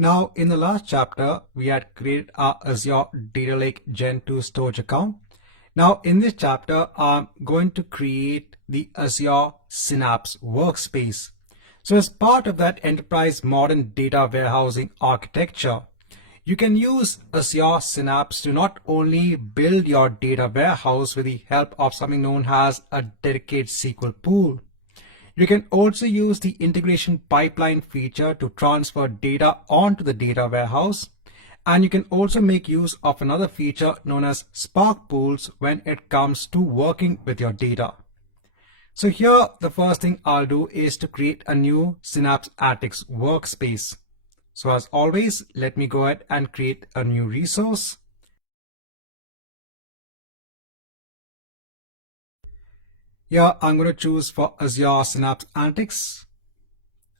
Now, in the last chapter, we had created our Azure Data Lake Gen 2 storage account. Now, in this chapter, I'm going to create the Azure Synapse Workspace. So as part of that enterprise modern data warehousing architecture, you can use Azure Synapse to not only build your data warehouse with the help of something known as a dedicated SQL pool. You can also use the integration pipeline feature to transfer data onto the data warehouse. And you can also make use of another feature known as Spark pools when it comes to working with your data. So here, the first thing I'll do is to create a new Synapse Analytics workspace. So as always, let me go ahead and create a new resource. Here, I'm going to choose for Azure Synapse Analytics.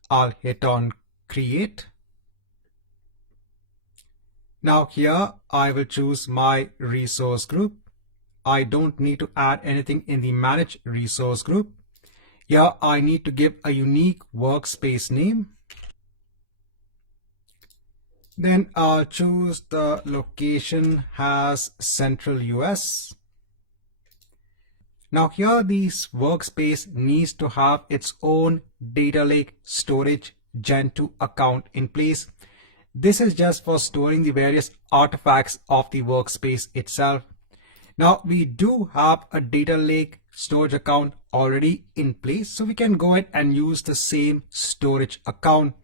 I'll hit on Create. Now here, I will choose my resource group. I don't need to add anything in the Manage Resource group. Here, I need to give a unique workspace name. Then I'll choose the location as Central US. Now here, this workspace needs to have its own Data Lake Storage Gen 2 account in place. This is just for storing the various artifacts of the workspace itself. Now we do have a Data Lake storage account already in place, so we can go ahead and use the same storage account.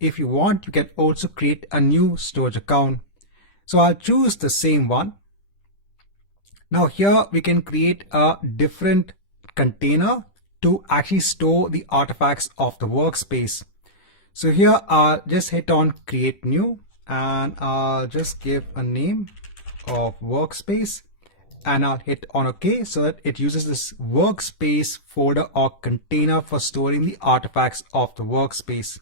If you want, you can also create a new storage account. So I'll choose the same one. Now here we can create a different container to actually store the artifacts of the workspace. So here I'll just hit on Create New and I'll just give a name of Workspace and I'll hit on OK so that it uses this workspace folder or container for storing the artifacts of the workspace.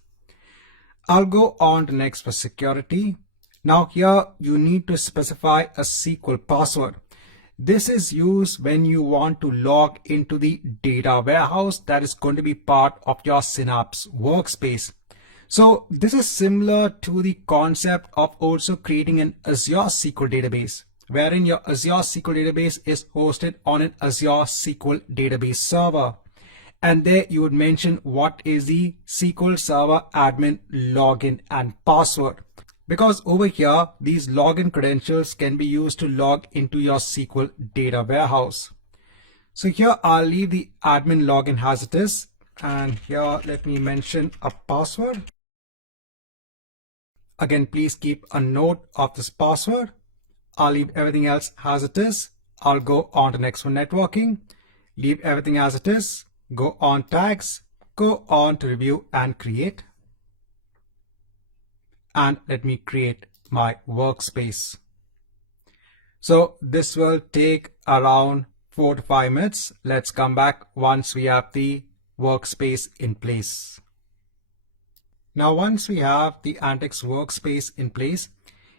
I'll go on to next for security. Now here you need to specify a SQL password. This is used when you want to log into the data warehouse that is going to be part of your Synapse workspace. So this is similar to the concept of also creating an Azure SQL database, wherein your Azure SQL database is hosted on an Azure SQL database server. And there you would mention what is the SQL Server admin login and password. Because over here, these login credentials can be used to log into your SQL data warehouse. So here I'll leave the admin login as it is. And here let me mention a password. Again, please keep a note of this password. I'll leave everything else as it is. I'll go on to next for networking. Leave everything as it is. Go on tags. Go on to review and create. And let me create my workspace. So this will take around 4 to 5 minutes. Let's come back once we have the workspace in place. Now, once we have the Analytics workspace in place,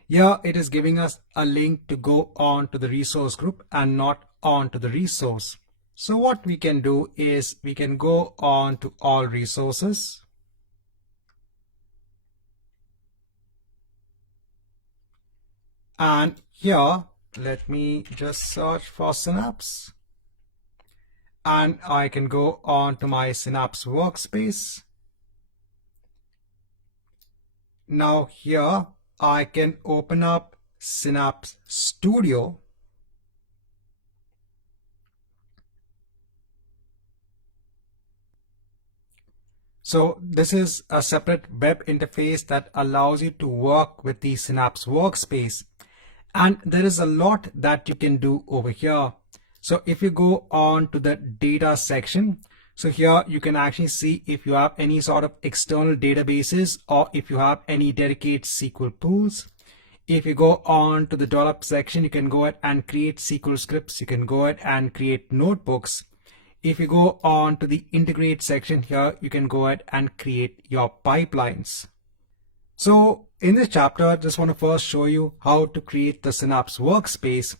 here it is giving us a link to go on to the resource group and not on to the resource. So what we can do is we can go on to all resources. And here, let me just search for Synapse. And I can go on to my Synapse workspace. Now here, I can open up Synapse Studio. So this is a separate web interface that allows you to work with the Synapse workspace. And there is a lot that you can do over here. So if you go on to the data section, so here you can actually see if you have any sort of external databases or if you have any dedicated SQL pools. If you go on to the develop section, you can go ahead and create SQL scripts. You can go ahead and create notebooks. If you go on to the integrate section here, you can go ahead and create your pipelines. So in this chapter, I just want to first show you how to create the Synapse workspace.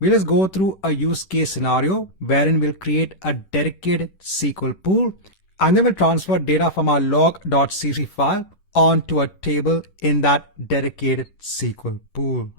We'll just go through a use case scenario wherein we'll create a dedicated SQL pool and then we'll transfer data from our log.cc file onto a table in that dedicated SQL pool.